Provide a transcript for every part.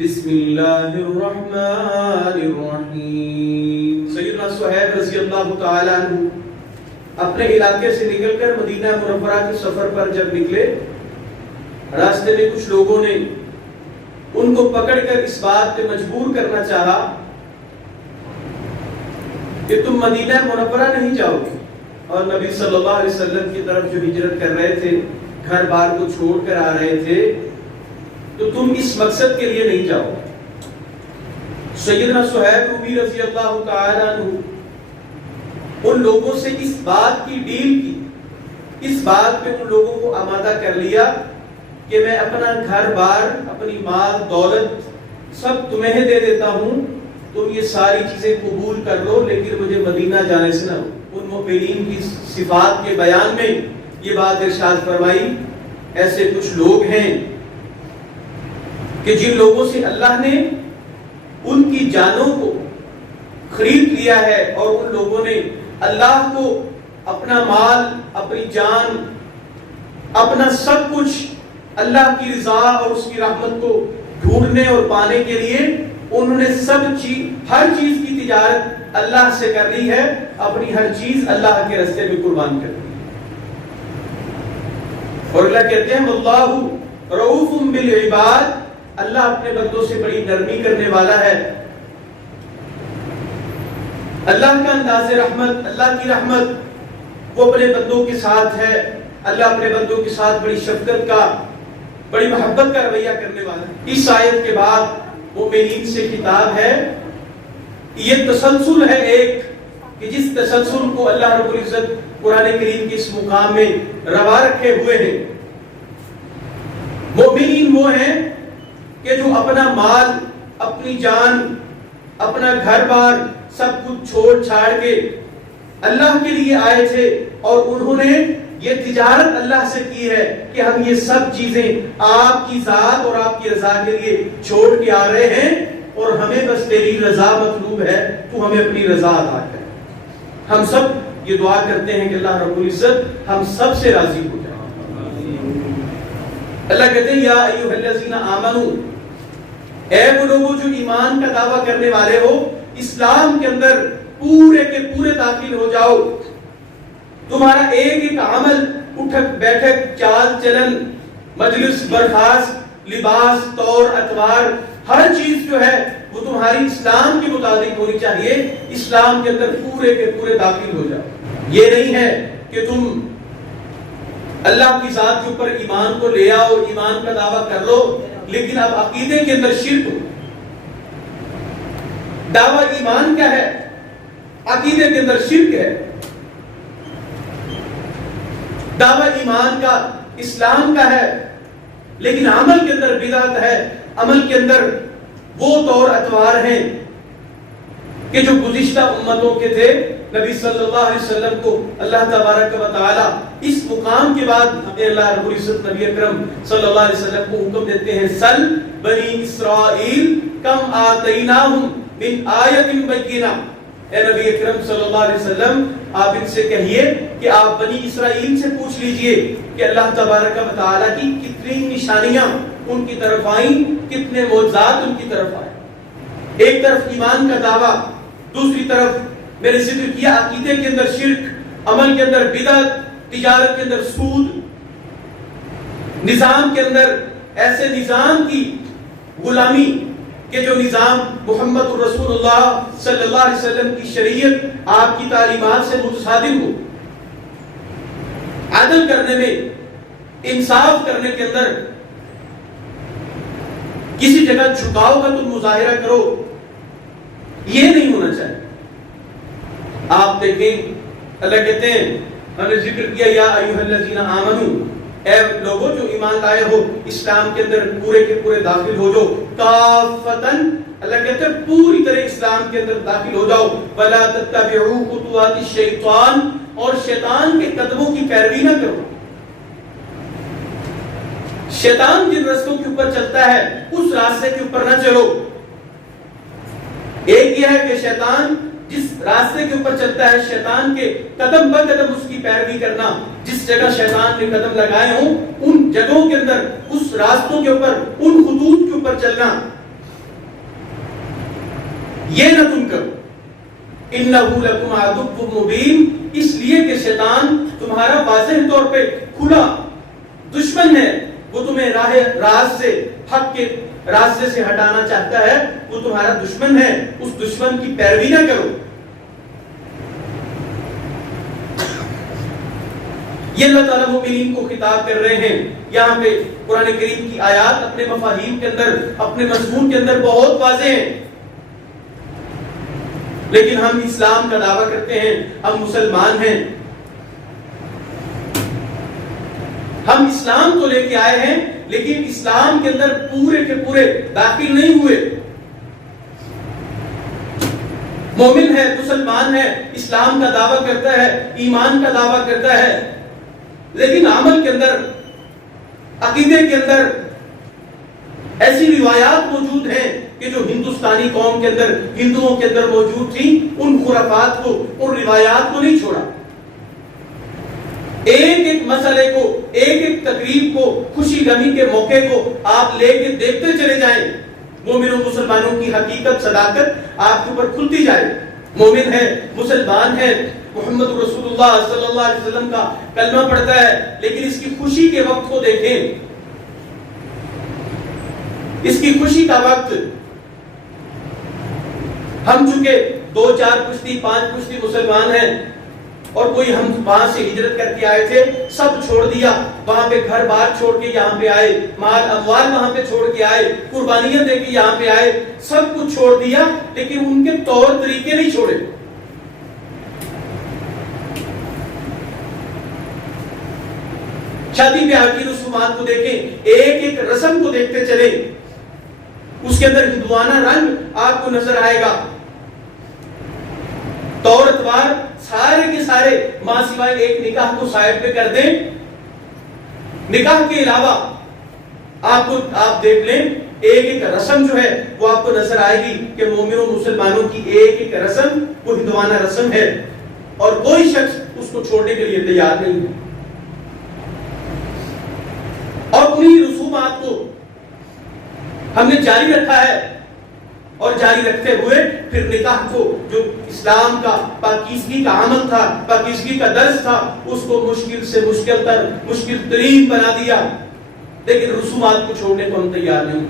بسم اللہ الرحمن الرحیم۔ سیدنا صہیب رضی اللہ تعالیٰ عنہ اپنے علاقے سے نکل کر مدینہ منورہ کے سفر پر جب نکلے، راستے میں کچھ لوگوں نے ان کو پکڑ کر اس بات پہ مجبور کرنا چاہا کہ تم مدینہ منورہ نہیں جاؤ گے، اور نبی صلی اللہ علیہ وسلم کی طرف جو ہجرت کر رہے تھے، گھر بار کو چھوڑ کر آ رہے تھے، تو تم اس مقصد کے لیے نہیں جاؤ۔ سیدنا صہیب رومی رضی اللہ تعالیٰ عنہ ان لوگوں سے اس بات کی ڈیل کی، اس بات پہ ان لوگوں کو آمادہ کر لیا کہ میں اپنا گھر بار، اپنی مال دولت سب تمہیں دے دیتا ہوں، تم یہ ساری چیزیں قبول کر لو، لیکن مجھے مدینہ جانے سے نہ ہو۔ ان مؤمنین کی صفات کے بیان میں یہ بات ارشاد فرمائی، ایسے کچھ لوگ ہیں کہ جن لوگوں سے اللہ نے ان کی جانوں کو خرید لیا ہے، اور ان لوگوں نے اللہ کو اپنا مال، اپنی جان، اپنا سب کچھ اللہ کی رضا اور اس کی رحمت کو ڈھونڈنے اور پانے کے لیے انہوں نے ہر چیز کی تجارت اللہ سے کر لی ہے، اپنی ہر چیز اللہ کے راستے میں قربان کر دی۔ اور اللہ کہتے ہیں واللہ رؤوف بالعباد، اللہ اپنے بندوں سے بڑی نرمی کرنے والا ہے۔ اللہ کا انداز رحمت، اللہ کی رحمت وہ اپنے بندوں کے ساتھ ہے۔ اللہ اپنے بندوں کے ساتھ بڑی شفقت کا، بڑی محبت کا رویہ کرنے والا ہے۔ اس آیت کے بعد مومنین سے خطاب ہے، یہ تسلسل ہے ایک کہ جس تسلسل کو اللہ رب العزت قرآن کریم کے اس مقام میں روا رکھے ہوئے ہیں۔ مومنین وہ ہیں کہ جو اپنا مال، اپنی جان، اپنا گھر بار سب کچھ چھوڑ چھاڑ کے اللہ کے لیے آئے تھے، اور انہوں نے یہ تجارت اللہ سے کی ہے کہ ہم یہ سب چیزیں آپ کی ذات اور آپ کی رضا کے لیے چھوڑ کے آ رہے ہیں، اور ہمیں بس تیری رضا مطلوب ہے، تو ہمیں اپنی رضا عطا کر۔ ہم سب یہ دعا کرتے ہیں کہ اللہ رب العزت ہم سب سے راضی ہو جائے۔ اللہ کہتے ہیں یا ایھا الذین آمنو، اے وہ لوگوں جو ایمان کا دعویٰ کرنے والے ہو، اسلام کے اندر پورے کے پورے داخل ہو جاؤ۔ تمہارا ایک ایک عمل، اٹھک بیٹھک، چال چلن، مجلس برخاست، لباس، طور اتوار، ہر چیز جو ہے وہ تمہاری اسلام کے مطابق ہونی چاہیے۔ اسلام کے اندر پورے کے پورے داخل ہو جاؤ۔ یہ نہیں ہے کہ تم اللہ کی ذات کے اوپر ایمان کو لے آؤ، ایمان کا دعویٰ کر لو، لیکن اب عقیدے کے اندر شرک ہو۔ دعویٰ ایمان کیا ہے؟ عقیدے کے اندر شرک ہے۔ دعویٰ ایمان کا، اسلام کا ہے، لیکن عمل کے اندر بدعت ہے۔ عمل کے اندر وہ طور اتوار ہیں کہ جو گزشتہ امتوں کے تھے۔ نبی صلی اللہ علیہ وسلم کو اللہ تبارک و تعالی اس مقام کے بعد اللہ رب العزت نبی اکرم صلی اللہ علیہ وسلم کو حکم دیتے ہیں، سل بنی اسرائیل کم آتیناہم من آیت بینہ۔ اے نبی اکرم صلی اللہ علیہ وسلم، آپ ان سے کہیے کہ آپ بنی اسرائیل سے پوچھ لیجئے کہ اللہ تبارک و تعالی کی کتنی نشانیاں ان کی طرف آئیں، کتنے معجزات ان کی طرف آئے۔ ایک طرف ایمان کا دعویٰ، دوسری طرف میں نے ذکر کیا عقیدے کے اندر شرک، عمل کے اندر بدعت، تجارت کے اندر سود، نظام کے اندر ایسے نظام کی غلامی کہ جو نظام محمد رسول اللہ صلی اللہ علیہ وسلم کی شریعت، آپ کی تعلیمات سے متصادم ہو۔ عدل کرنے میں، انصاف کرنے کے اندر کسی جگہ جھکاؤ کا تم مظاہرہ کرو، یہ نہیں ہونا چاہیے۔ آپ دیکھیں اللہ کہتے ہیں، ہم نے ذکر کیا یا ایھا الذین آمنو، اے لوگوں جو ایمان لائے ہو، اسلام کے اندر پورے کے پورے داخل ہو جاؤ۔ کافتن، اللہ کہتے ہیں پوری طرح اسلام کے اندر داخل ہو جاؤ۔ ولا تتبعوا خطوات الشیطان، اور شیطان کے قدموں کی پیروی نہ کرو۔ شیطان جن رستوں کے اوپر چلتا ہے اس راستے کے اوپر نہ چلو۔ ایک یہ ہے کہ شیطان جس راستے کے اوپر چلتا ہے، شیطان کے قدم بہ قدم اس کی پیروی کرنا، جس جگہ شیطان نے قدم لگائے ہوں ان جگہوں کے اندر، اس راستوں کے اوپر، ان خطوط کے اوپر چلنا۔ یہ نہ تم کرو. اِنَّهُ لَكُمْ عَدُوٌّ مُبِينٌ، اس لیے کہ شیطان تمہارا واضح طور پہ کھلا دشمن ہے. وہ تمہیں راست سے، حق کے راستے سے ہٹانا چاہتا ہے. وہ تمہارا دشمن ہے، اس دشمن کی پیروی نہ کرو. یہ اللہ تعالیٰ مومنین کو خطاب کر رہے ہیں. یہاں پہ قرآن کریم کی آیات اپنے مفاہیم کے اندر، اپنے مضمون کے اندر بہت واضح ہیں. لیکن ہم اسلام کا دعویٰ کرتے ہیں، ہم مسلمان ہیں، ہم اسلام تو لے کے آئے ہیں، لیکن اسلام کے اندر پورے کے پورے داخل نہیں ہوئے. مومن ہے، مسلمان ہے، اسلام کا دعویٰ کرتا ہے، ایمان کا دعویٰ کرتا ہے، لیکن عمل کے اندر، عقیدے کے اندر ایسی روایات موجود ہیں کہ جو ہندوستانی قوم کے اندر، ہندوؤں کے اندر موجود تھی، ان خرافات کو، ان روایات کو نہیں چھوڑا. ایک ایک مسئلے کو، ایک ایک تقریب کو، خوشی غمی کے موقع کو آپ لے کے دیکھتے چلے جائیں. مومنوں مسلمانوں کی حقیقت، صداقت آپ کے اوپر کھلتی جائے. مومن ہے، مسلمان ہے، محمد رسول اللہ صلی اللہ علیہ وسلم کا کلمہ پڑھتا ہے، لیکن اس کی خوشی کے وقت کو دیکھیں. اس کی خوشی کا وقت، ہم چونکہ 2-4 پشتی 5 پشتی مسلمان ہیں، اور کوئی ہم وہاں سے ہجرت کر کے آئے تھے، سب چھوڑ دیا، وہاں پہ گھر بار چھوڑ کے یہاں پہ آئے، مال اموال وہاں پہ چھوڑ کے آئے، قربانیاں دے کے یہاں پہ آئے، سب کچھ چھوڑ دیا، لیکن ان کے طور طریقے نہیں چھوڑے. شادی بیاہ کی رسومات کو دیکھیں، ایک ایک رسم کو دیکھتے چلیں، اس کے اندر ہندوانہ رنگ آپ کو نظر آئے گا. طور اتوار سارے کے سارے ماں سوائے ایک نکاح کو سائڈ پہ کر دیں. نکاح کے علاوہ آپ دیکھ لیں، ایک ایک رسم جو ہے وہ آپ کو نظر آئے گی کہ مومنوں مسلمانوں کی ایک ایک رسم وہ ہندوانہ رسم ہے، اور کوئی شخص اس کو چھوڑنے کے لیے تیار نہیں ہے. اور انہی رسومات کو ہم نے جاری رکھا ہے، اور جاری رکھتے ہوئے پھر نکاح کو، جو اسلام کا پاکیزگی کا عمل تھا، پاکیزگی کا درس تھا، اس کو مشکل سے مشکل ترین بنا دیا. لیکن رسومات کو چھوڑنے کو ہم تیار نہیں.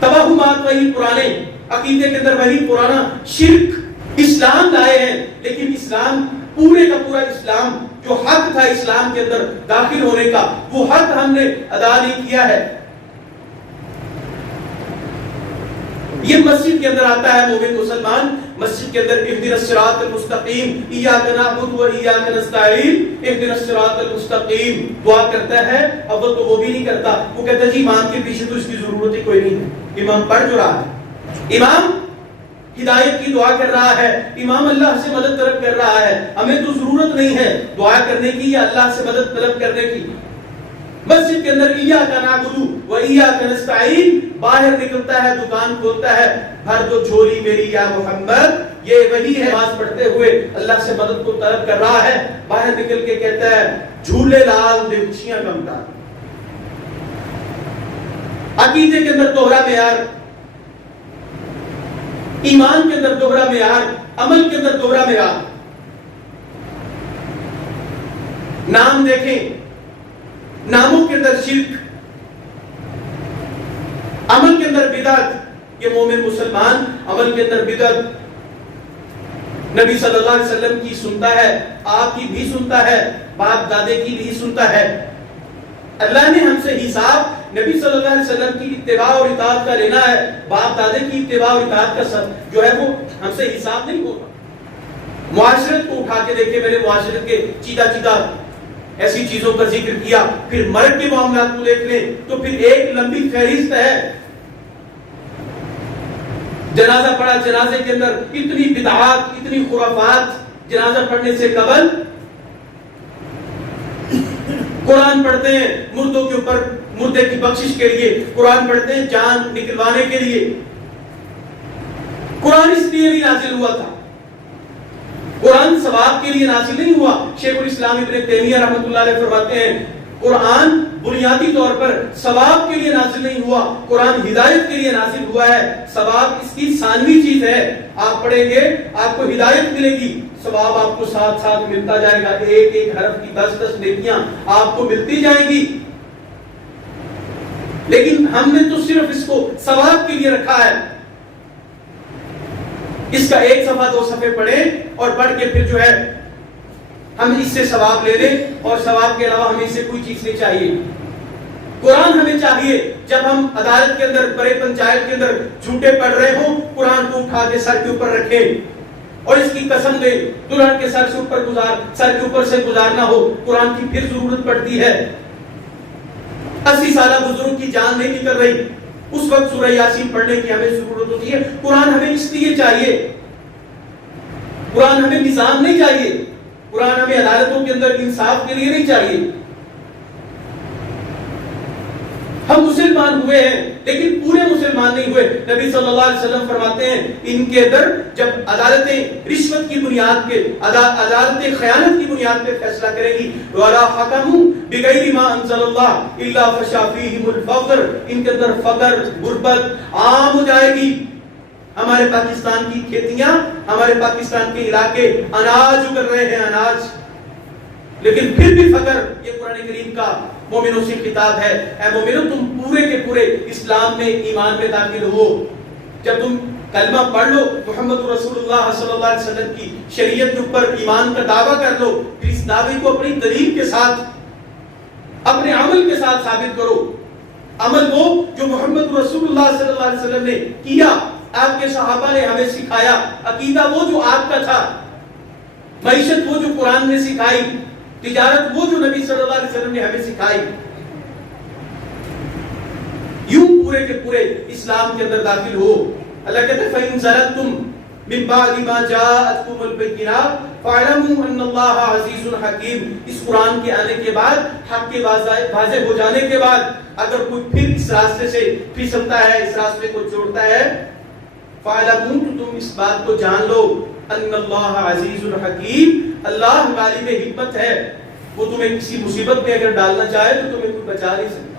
توہمات وہی پرانے، عقیدے کے اندر وہی پرانا شرک. اسلام لائے ہیں، لیکن اسلام پورے کا پورا اسلام جو حق تھا اسلام کے اندر داخل ہونے کا، وہ حق ہم نے ادا نہیں کیا ہے. یہ مسجد کے اندر آتا ہے مومن مسلمان، مسجد کے اندر اهدنا الصراط المستقیم، ایاک نعبد و ایاک نستعین، اهدنا الصراط المستقیم دعا کرتا ہے. اول تو وہ بھی نہیں کرتا، وہ کہتا ہے جی امام کے پیچھے تو اس کی ضرورت ہی کوئی نہیں ہے، امام پڑھ جو رہا ہے، امام ہدایت کی دعا کر رہا ہے، امام اللہ سے مدد طلب کر رہا ہے، ہمیں تو ضرورت نہیں ہے دعا کرنے کی یا اللہ سے مدد طلب کرنے کی. مسجد کے اندر ایاک نعبد و ایاک نستعین، باہر نکلتا ہے، دکان کھولتا ہے، بھر دو جھولی میری یا محمد، یہ وہی ہے. نماز پڑھتے ہوئے اللہ سے مدد کو طلب کر رہا ہے، باہر نکل کے کہتا ہے جھولے لال دے خوشیاں کمتا. عقیدے کے اندر دوہرا معیار، ایمان کے اندر دوہرا معیار، عمل کے اندر دوہرا معیار. نام دیکھیں، ناموں کے اندر شرک، عمل کے اندر بدعت. یہ مومن مسلمان عمل کے اندر بدعت نبی صلی اللہ علیہ وسلم کی سنتا ہے، آپ کی بھی سنتا ہے، باپ دادے کی بھی سنتا ہے. اللہ نے ہم سے حساب نبی صلی اللہ علیہ وسلم کی اتباع اور اطاعت کا لینا ہے. باپ دادے کی اتباع اور اطاعت کا سب جو ہے وہ ہم سے حساب نہیں ہوگا. معاشرت کو اٹھا کے دیکھیں، میں نے معاشرت کے چیدہ ایسی چیزوں کا ذکر کیا. پھر مرد کے معاملات کو دیکھ لیں تو پھر ایک لمبی فہرست ہے. جنازہ پڑھا، جنازے کے اندر اتنی بدعات، اتنی خرافات. جنازہ پڑھنے سے قبل قرآن پڑھتے ہیں مردوں کے اوپر، مردے کی بخشش کے لیے قرآن پڑھتے ہیں، جان نکلوانے کے لیے. قرآن اس لیے بھی نازل ہوا تھا، قرآن ثواب کے لیے نازل نہیں ہوا. شیخ الاسلام ابن تیمیہ رحمۃ اللہ علیہ فرماتے ہیں قرآن بنیادی طور پر ثواب کے لیے نازل نہیں ہوا، قرآن ہدایت کے لیے نازل ہوا ہے۔ ثواب اس کی ثانوی چیز ہے، آپ پڑھیں گے آپ کو ہدایت ملے گی، ثواب آپ کو ساتھ ساتھ ملتا جائے گا، ایک ایک حرف کی 10 نیکیاں آپ کو ملتی جائیں گی۔ لیکن ہم نے تو صرف اس کو ثواب کے لیے رکھا ہے، اس کا 1 صفحہ 2 صفحے پڑھیں اور پڑھ کے پھر جو ہے ہم اس سے ثواب لے لیں، اور ثواب کے علاوہ ہمیں اسے کوئی چیز نہیں چاہیے۔ قرآن ہمیں چاہیے جب ہم عدالت کے اندر، بڑے پنچایت کے اندر جھوٹے پڑھ رہے ہوں، قرآن کو اٹھا کے سر کے اوپر رکھیں اور اس کی قسم دیں، دلہن کے سر کے اوپر سے گزارنا ہو، قرآن کی پھر ضرورت پڑتی ہے۔ 80 سالہ بزرگ کی جان نہیں نکل رہی، اس وقت سورہ یاسین پڑھنے کی ہمیں ضرورت ہوتی ہے۔ قرآن ہمیں اس لیے چاہیے، قرآن ہمیں نظام نہیں چاہیے، قرآن ہمیں عدالتوں کے اندر انصاف کے لیے نہیں چاہیے۔ ہم مسلمان ہوئے ہیں لیکن پورے مسلمان نہیں ہوئے۔ نبی صلی اللہ علیہ وسلم فرماتے ہیں ان کے اندر جب عدالتیں رشوت کی بنیاد پہ، عدالتیں خیانت کی بنیاد پہ فیصلہ کریں گی، وَلَا حَكَمُوا بِغَيْرِ مَا أَنزَلَ اللَّهُ إِلَّا فَشَا فِيهِمُ الْفَقْرَ، ان کے اندر فقر، غربت عام ہو جائے گی۔ ہمارے پاکستان کی کھیتیاں، ہمارے پاکستان کے علاقے اناج اگل رہے ہیں، اناج، لیکن پھر بھی فقر۔ یہ قرآن کریم کا مومنوں سے خطاب ہے، اے مومنوں تم پورے کے پورے اسلام میں، ایمان میں داخل ہو۔ جب تم کلمہ پڑھ لو، محمد رسول اللہ صلی اللہ علیہ وسلم کی شریعت کے اوپر ایمان کا دعویٰ کر لو، پھر اس دعوے کو اپنی دلیل کے ساتھ، اپنے عمل کے ساتھ ثابت کرو۔ عمل وہ جو محمد رسول اللہ صلی اللہ علیہ وسلم نے کیا، آپ کے صحابہ نے ہمیں سکھایا، عقیدہ وہ جو آپ کا تھا، معیشت وہ جو قرآن نے سکھائی، تجارت وہ جو نبی صلی اللہ علیہ وسلم نے ہمیں سکھائی، یوں پورے کے پورے اسلام کے اندر داخل ہو۔ اللہ کہتے ہیں فَإِن زَلَلْتُم مِّن بَعْدِ مَا جَاءَتْكُمُ الْبَيِّنَاتُ فَاعْلَمُوا أَنَّ اللَّهَ عَزِيزٌ حَكِيمٌ۔ اس قرآن کے آنے کے بعد، حق کے واضح ہو جانے کے بعد، اگر کوئی پھر اس راستے سے پھسلتا ہے، اس راستے کو چھوڑتا ہے، فَاعْلَمُوا، تو تم اس بات کو جان لو، أَنَّ اللَّهَ عَزِيزٌ حَكِيمٌ، اللہ غالب حکمت ہے، وہ تمہیں کسی مصیبت میں اگر ڈالنا چاہے تو تمہیں کوئی بچا نہیں سکتا۔